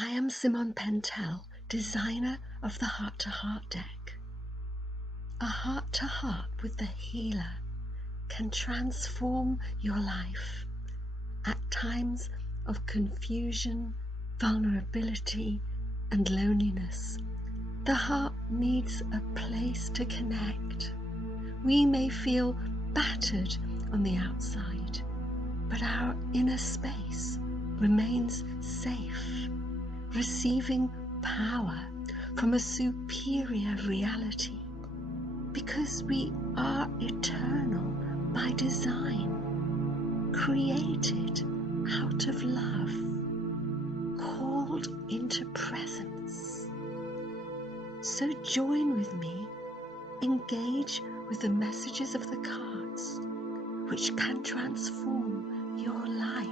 I am Simone Pentel, designer of the Heart-to-Heart deck. A heart-to-heart with the healer can transform your life at times of confusion, vulnerability, and loneliness. The heart needs a place to connect. We may feel battered on the outside, but our inner space remains safe, receiving power from a superior reality, because we are eternal by design, created out of love, called into presence. So join with me, engage with the messages of the cards, which can transform your life.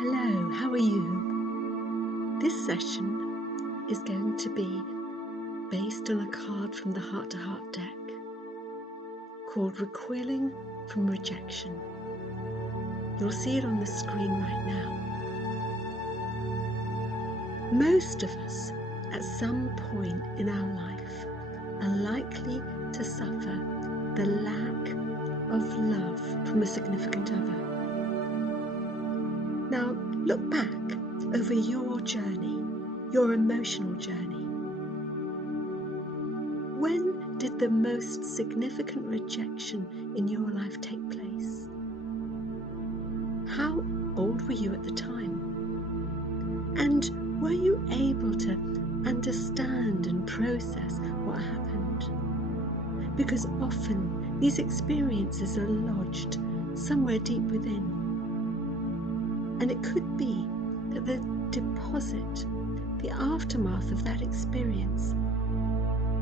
Hello, how are you? This session is going to be based on a card from the Heart-to-Heart deck called Recoiling from Rejection. You'll see it on the screen right now. Most of us at some point in our life are likely to suffer the lack of love from a significant other. Now, look back over your journey, your emotional journey. When did the most significant rejection in your life take place? How old were you at the time? And were you able to understand and process what happened? Because often these experiences are lodged somewhere deep within. And it could be that the deposit, the aftermath of that experience,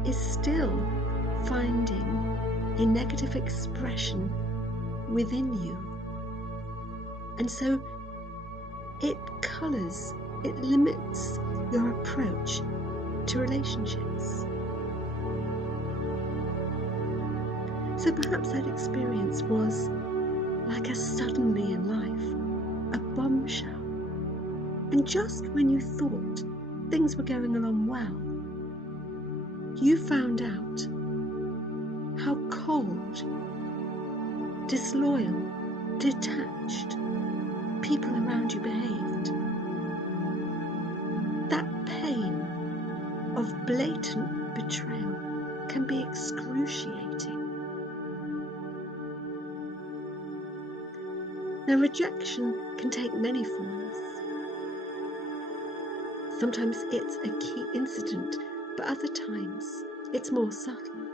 is still finding a negative expression within you. And so it colours, it limits your approach to relationships. So perhaps that experience was like a suddenly in life, a bombshell. And just when you thought things were going along well, you found out how cold, disloyal, detached people around you behaved. That pain of blatant betrayal can be excruciating. Now, rejection can take many forms. Sometimes it's a key incident, but other times it's more subtle,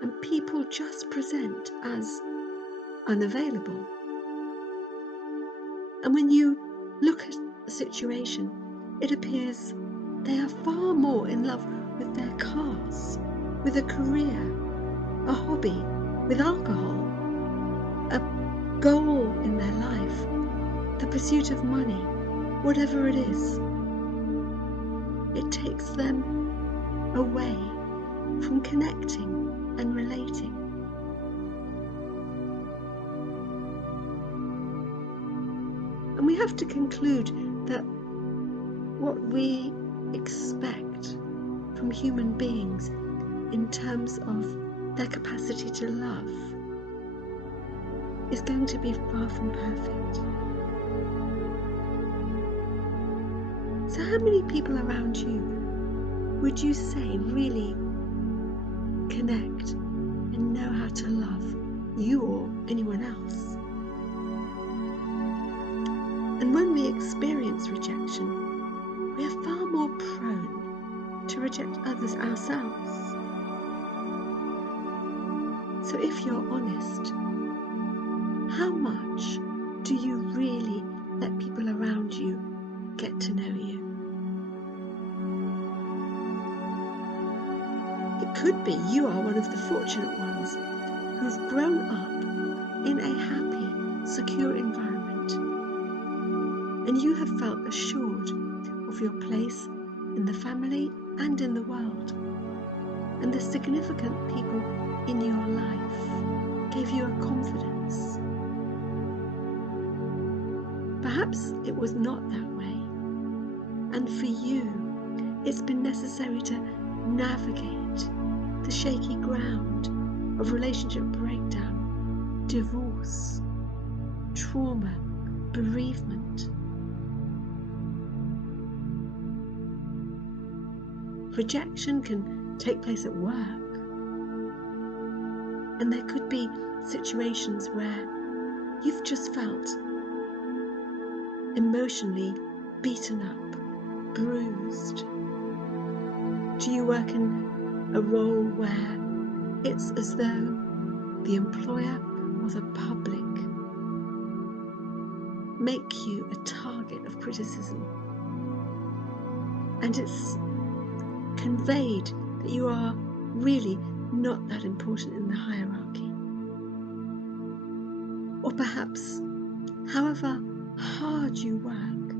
and people just present as unavailable. And when you look at a situation, it appears they are far more in love with their cars, with a career, a hobby, with alcohol, a goal in their life, the pursuit of money, whatever it is. It takes them away from connecting and relating. And we have to conclude that what we expect from human beings in terms of their capacity to love is going to be far from perfect. So how many people around you would you say really connect and know how to love you or anyone else? And when we experience rejection, we are far more prone to reject others ourselves. So if you're honest, how much do you really let people around you get to know you? It could be you are one of the fortunate ones who've grown up in a happy, secure environment, and you have felt assured of your place in the family and in the world, and the significant people in your life gave you a confidence. Perhaps it was not that way, and for you it's been necessary to navigate the shaky ground of relationship breakdown, divorce, trauma, bereavement. Rejection can take place at work, and there could be situations where you've just felt emotionally beaten up, bruised. Do you work in a role where it's as though the employer or the public make you a target of criticism, and it's conveyed that you are really not that important in the hierarchy? Or perhaps, however hard you work,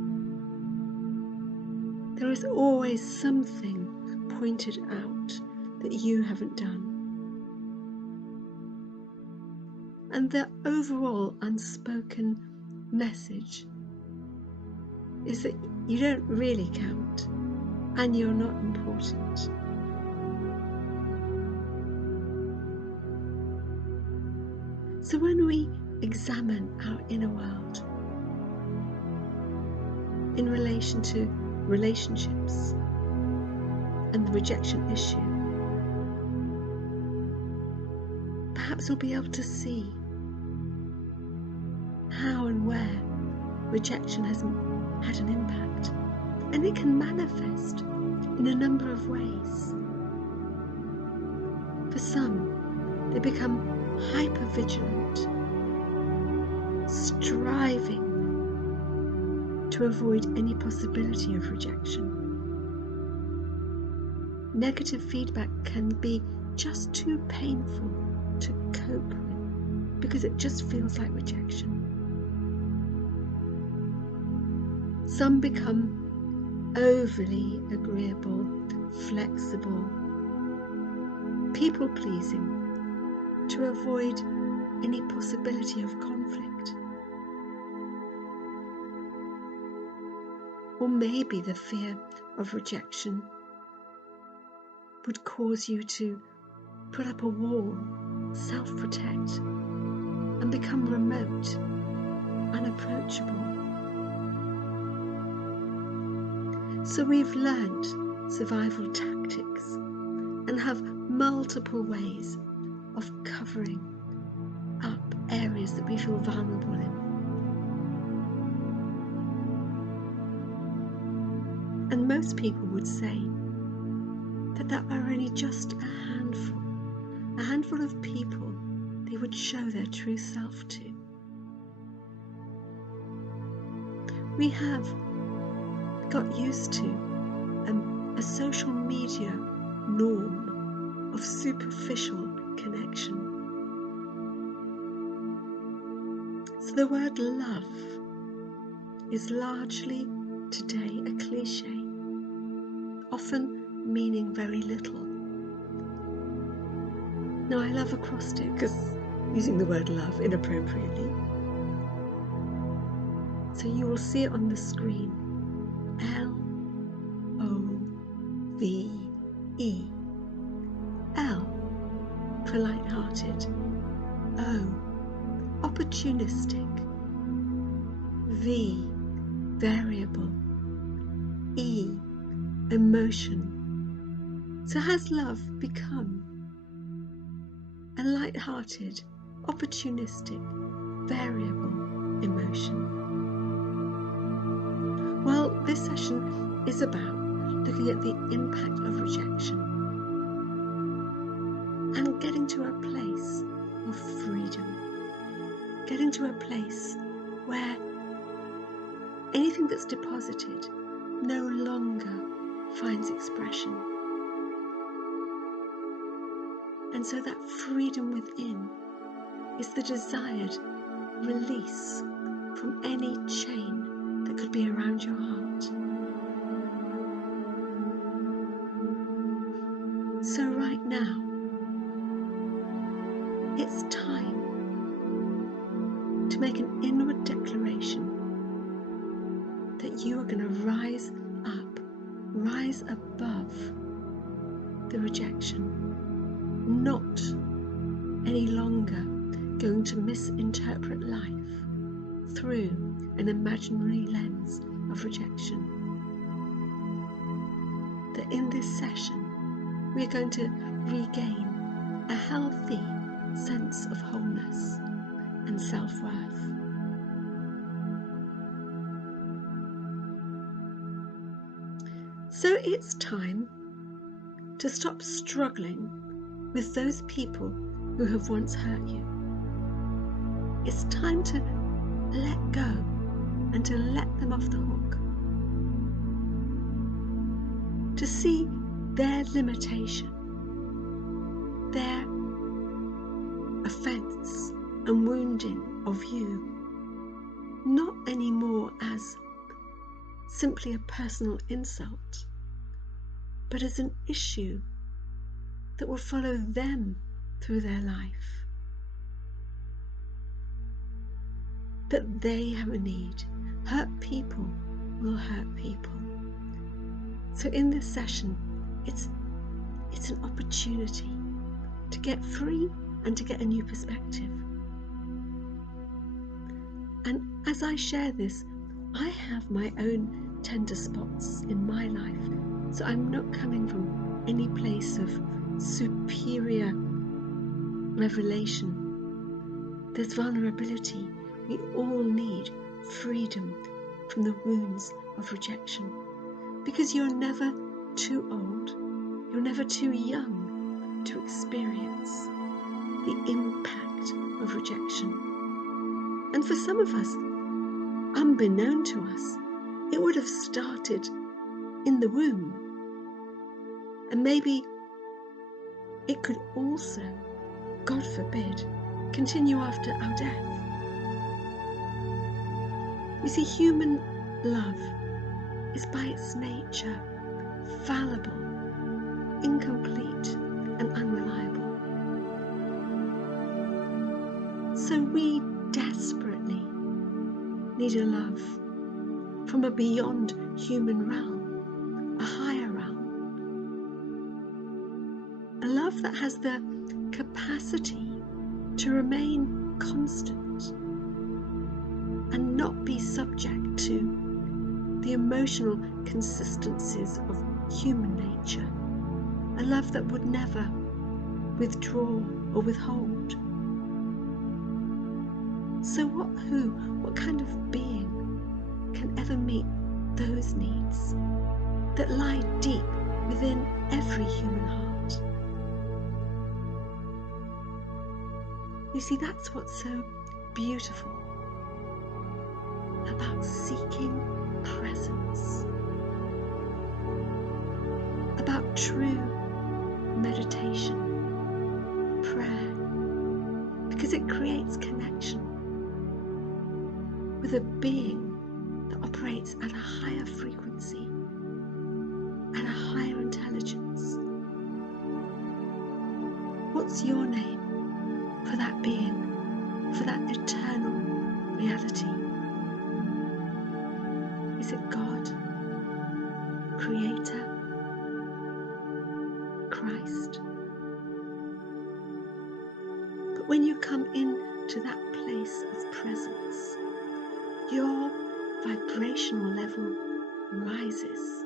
there is always something pointed out that you haven't done. And the overall unspoken message is that you don't really count and you're not important. So when we examine our inner world in relation to relationships and the rejection issue, perhaps we'll be able to see how and where rejection has had an impact, and it can manifest in a number of ways. For some, they become hypervigilant, striving to avoid any possibility of rejection. Negative feedback can be just too painful to cope with because it just feels like rejection. Some become overly agreeable, flexible, people-pleasing to avoid any possibility of conflict. Or maybe the fear of rejection would cause you to put up a wall, self-protect, and become remote, unapproachable. So we've learned survival tactics and have multiple ways of covering up areas that we feel vulnerable in. And most people would say that there are only just a handful of people they would show their true self to. We have got used to a social media norm of superficial connection. So the word love is largely today a cliche, often meaning very little. Now I love acrostic using the word love inappropriately. So you will see it on the screen. L-O-V-E. L for light-hearted. O, opportunistic. V, variable. E, emotion. So has love become a light-hearted, opportunistic, variable emotion? Well, this session is about looking at the impact of rejection and getting to a place of freedom, getting to a place where anything that's deposited no longer finds expression. And so that freedom within is the desired release from any chain that could be around your heart. So right now, it's time to make an inward declaration you are going to rise up, rise above the rejection, not any longer going to misinterpret life through an imaginary lens of rejection. That in this session, we are going to regain a healthy sense of wholeness and self-worth. So it's time to stop struggling with those people who have once hurt you. It's time to let go and to let them off the hook. To see their limitation, their offence and wounding of you, not anymore as simply a personal insult, but as an issue that will follow them through their life. That they have a need. Hurt people will hurt people. So in this session, it's an opportunity to get free and to get a new perspective. And as I share this, I have my own tender spots in my life. So I'm not coming from any place of superior revelation. There's vulnerability. We all need freedom from the wounds of rejection. Because you're never too old, you're never too young to experience the impact of rejection. And for some of us, unbeknown to us, it would have started in the womb. And maybe it could also, God forbid, continue after our death. You see, human love is by its nature fallible, incomplete, and unreliable. So we desperately need a love from a beyond human realm, a higher realm. A love that has the capacity to remain constant and not be subject to the emotional consistencies of human nature. A love that would never withdraw or withhold. So what kind of being can ever meet those needs that lie deep within every human heart? You see, that's what's so beautiful about seeking presence, about true meditation, prayer, because it creates connection with a being that operates at a higher frequency, at a higher intelligence. What's your name for that being, for that eternal reality? Is it God, Creator, Christ? But when you come into that place of presence, your vibrational level rises.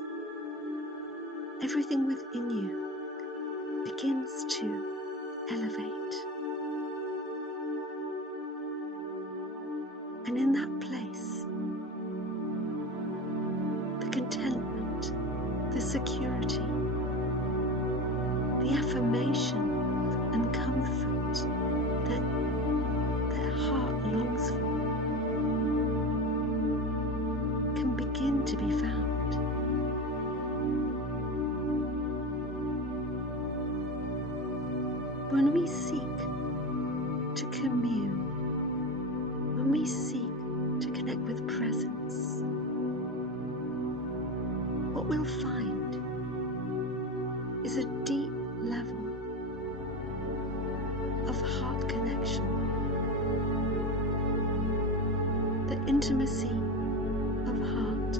Everything within you begins to elevate. And in that place, the contentment, the security, the affirmation and comfort that their heart longs for can begin to be found. When we seek to commune, when we seek to connect with presence, what we'll find is a deep level of heart connection, the intimacy of heart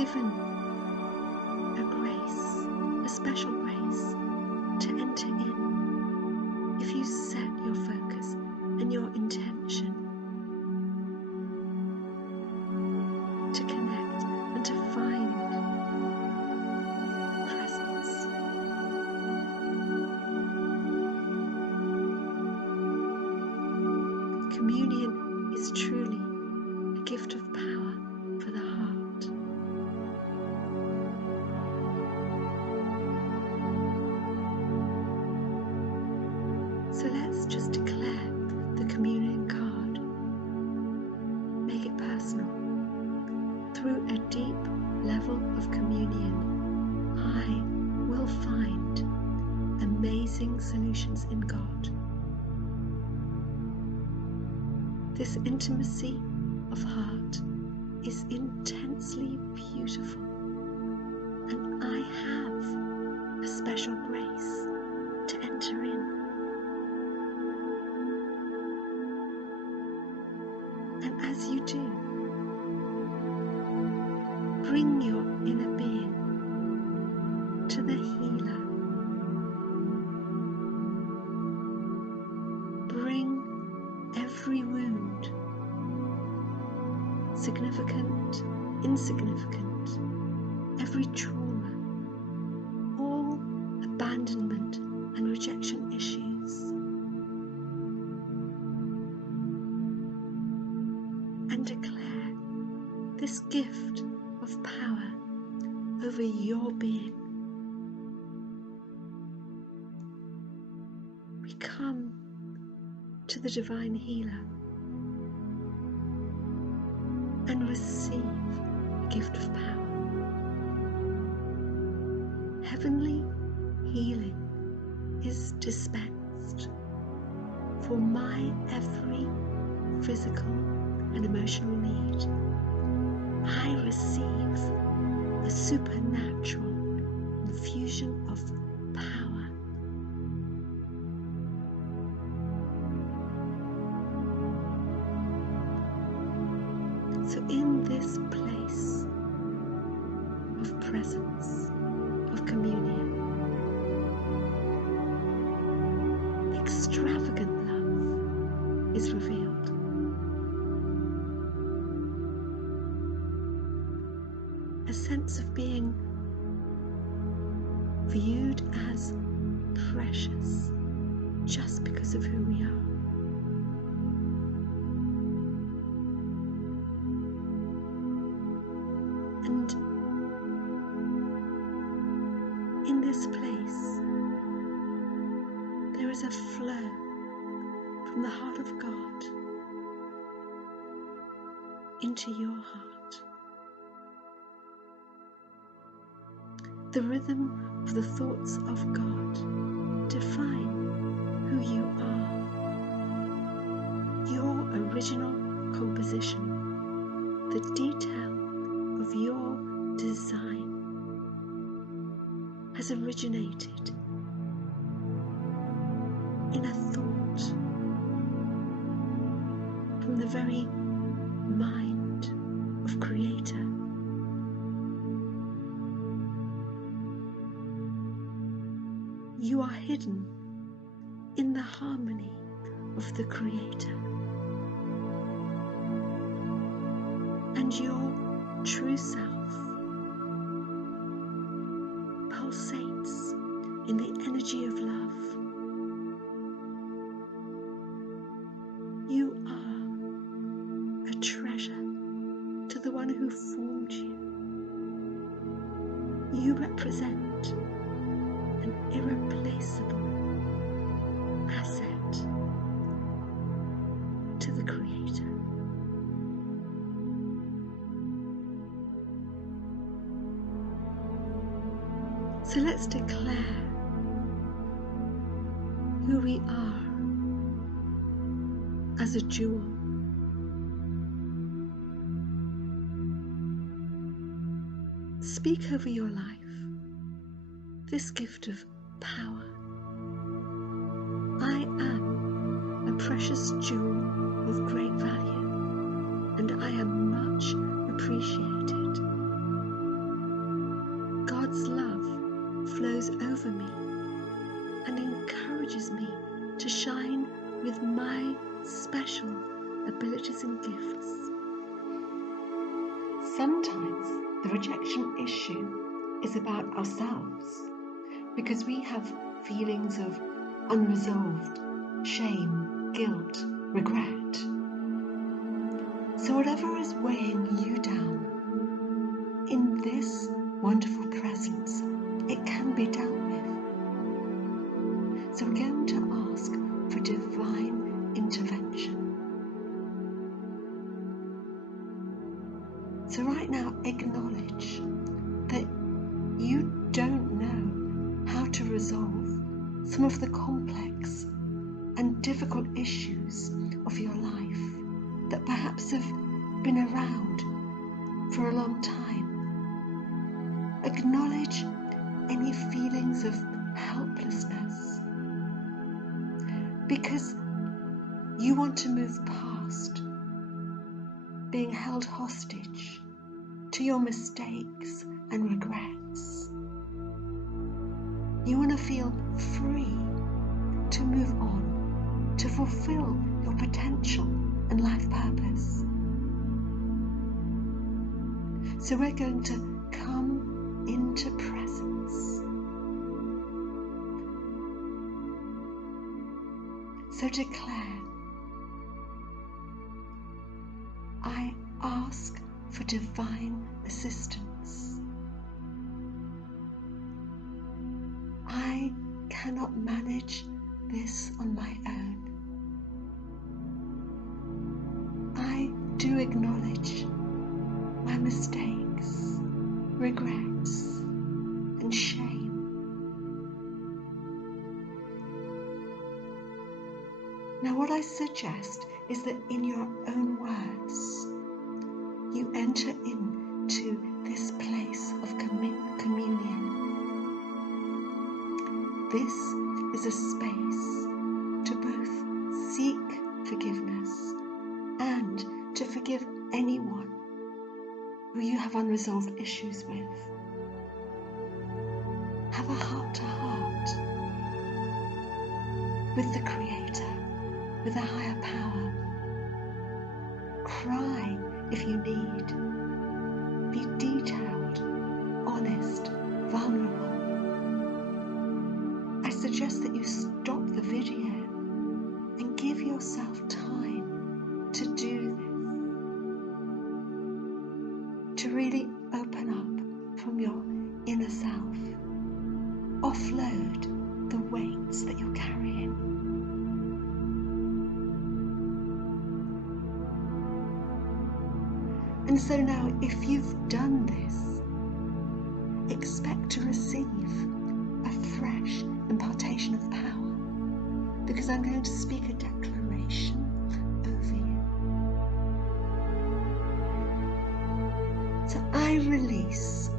given a grace, a special grace to enter in if you set your focus and your intention to connect and to find presence. Communion is truly a gift of power for the heart. So let's just declare the communion card. Make it personal. Through a deep level of communion, I will find amazing solutions in God. This intimacy of heart is intensely beautiful, and I have a special grace to enter in. And as you do, bring your inner being to the healer. Bring every wound, significant, insignificant, every trauma, all abandonment and rejection issues, and declare this gift of power over your being. We come to the divine healer and receive a gift of power. Heavenly healing is dispensed for my every physical and emotional need. I receive a supernatural infusion of power. So in this place of presence, of communion, extravagant love is revealed. A sense of being viewed as precious just because of who we are. And in this place, there is a flow from the heart of God into your heart. The rhythm of the thoughts of God define who you are. Your original composition, the detail of your design, has originated in a thought from the very mind of Creator. You are hidden in the harmony of the Creator, and your true self pulsates in the energy of love. You are a treasure to the one who formed you. You represent an irreplaceable asset to the Creator. So let's declare who we are as a jewel. Speak over your life this gift of power. I am a precious jewel of great value, and I am much appreciated. sometimes the rejection issue is about ourselves, because we have feelings of unresolved shame, guilt, regret. So whatever is weighing you down, in this wonderful presence, it can be dealt with. So we're going to ask for divine intervention. So right now, acknowledge that you don't know how to resolve some of the complex and difficult issues of your life that perhaps have been around for a long time. Acknowledge any feelings of helplessness, because you want to move past being held hostage to your mistakes and regrets. You want to feel free to move on, to fulfill your potential and life purpose. So we're going to come into presence. So declare, I ask for divine assistance. I cannot manage this on my own. I do acknowledge my mistakes, regrets, and shame. Now, what I suggest is that in your own words, you enter into this place of communion. This is a space to both seek forgiveness and to forgive anyone who you have unresolved issues with. Have a heart-to-heart with the Creator, with a higher power. Cry if you need. Be detailed, honest, vulnerable. I suggest that you stop the video and give yourself time to do this, to really open up from your inner self. Offload the weights that you're carrying. And so now, if you've done this, expect to receive a fresh impartation of power, because I'm going to speak a declaration over you. So I release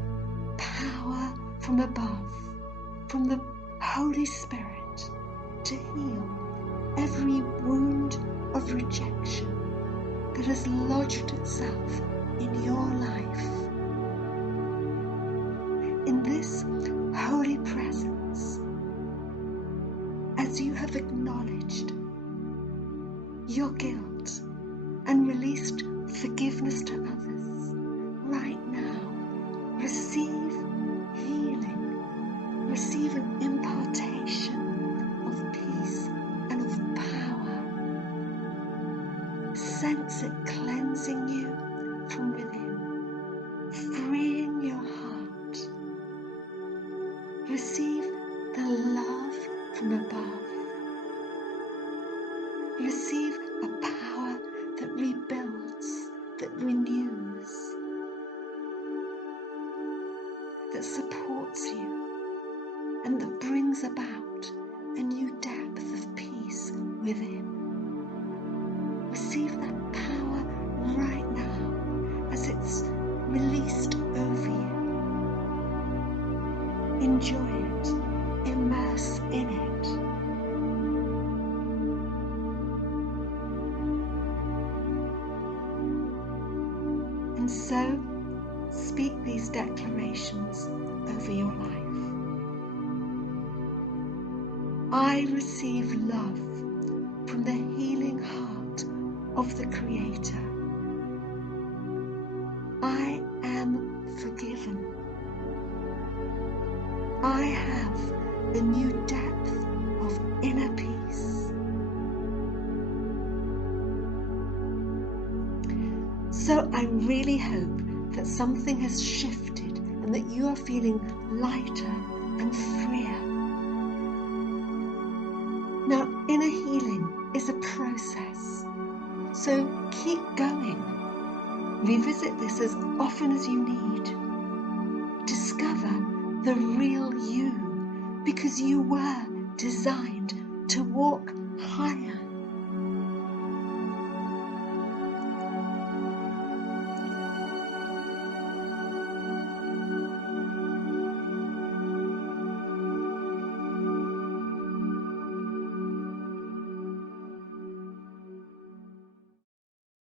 power from above, from the Holy Spirit, to heal every wound of rejection that has lodged itself in your life. In this holy presence, as you have acknowledged your guilt and released forgiveness to others, right now, receive healing, receive an impartation of peace and of power. Sense it cleansing you from within, freeing your heart. Receive the love from above. Receive a power that rebuilds, that renews, that supports you, and that brings about a new depth of peace within. Receive that power right now as it's released over you. Enjoy it, immerse in it. And so, speak these declarations over your life. I receive love from the healing heart of the Creator. I am forgiven. I have a new depth of inner peace. So I really hope that something has shifted and that you are feeling lighter and freer. Now, inner healing is a process, so keep going. Revisit this as often as you need. Discover the real you, because you were designed to walk